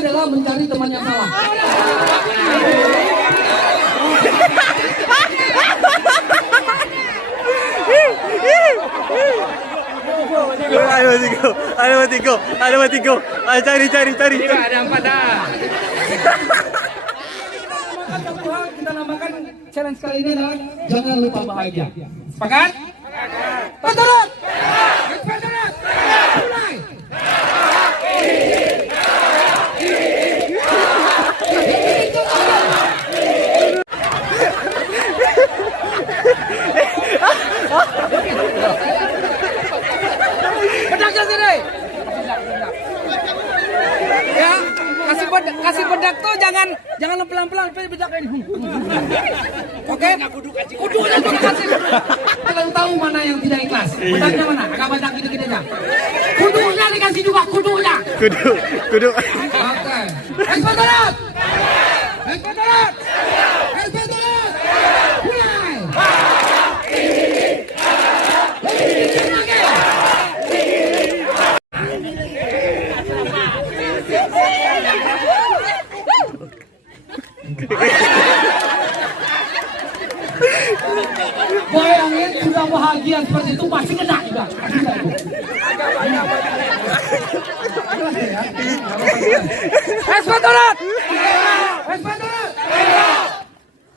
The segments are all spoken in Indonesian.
adalah mencari teman yang salah. Ada matiku. Cari. Ada 4 dah. Kita namakan challenge kali ini adalah jangan lupa bahagia. Sepakat? Sepakat. Sepakat. Mulai. Pedangnya sini. Ya, kasih bedak tuh jangan pelan-pelan, bedak ini. Oke? Kudu kasih. Kalian tahu mana yang tidak ikhlas? Bedaknya mana? Agak bedak gitu aja. Kudunya dikasih juga, kudunya. Kudu. Oke. Ekspertorat. Mulai. Bayangin sudah bahagia seperti itu masih kena juga. Ekspertorat.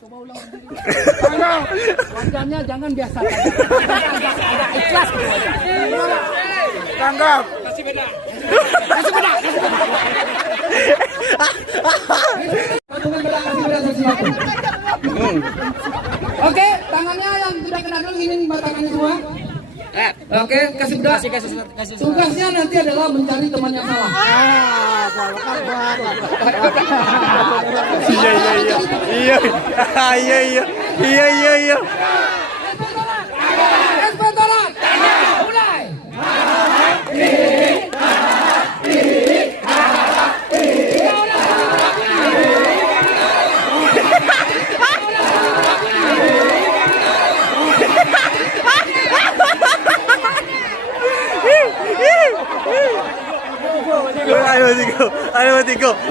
Coba ulang. Wajahnya jangan biasa. Agak ikhlas gitu aja. Tanggap. Kasih beda. Oke, tangannya yang tidak kena dulu ini tangannya semua. Oke, kasih bedak. Tugasnya nanti adalah mencari teman yang salah. Iya. Ekspertorat. Mulai.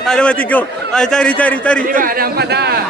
Ada matiku. Cari. Ada 4 dah.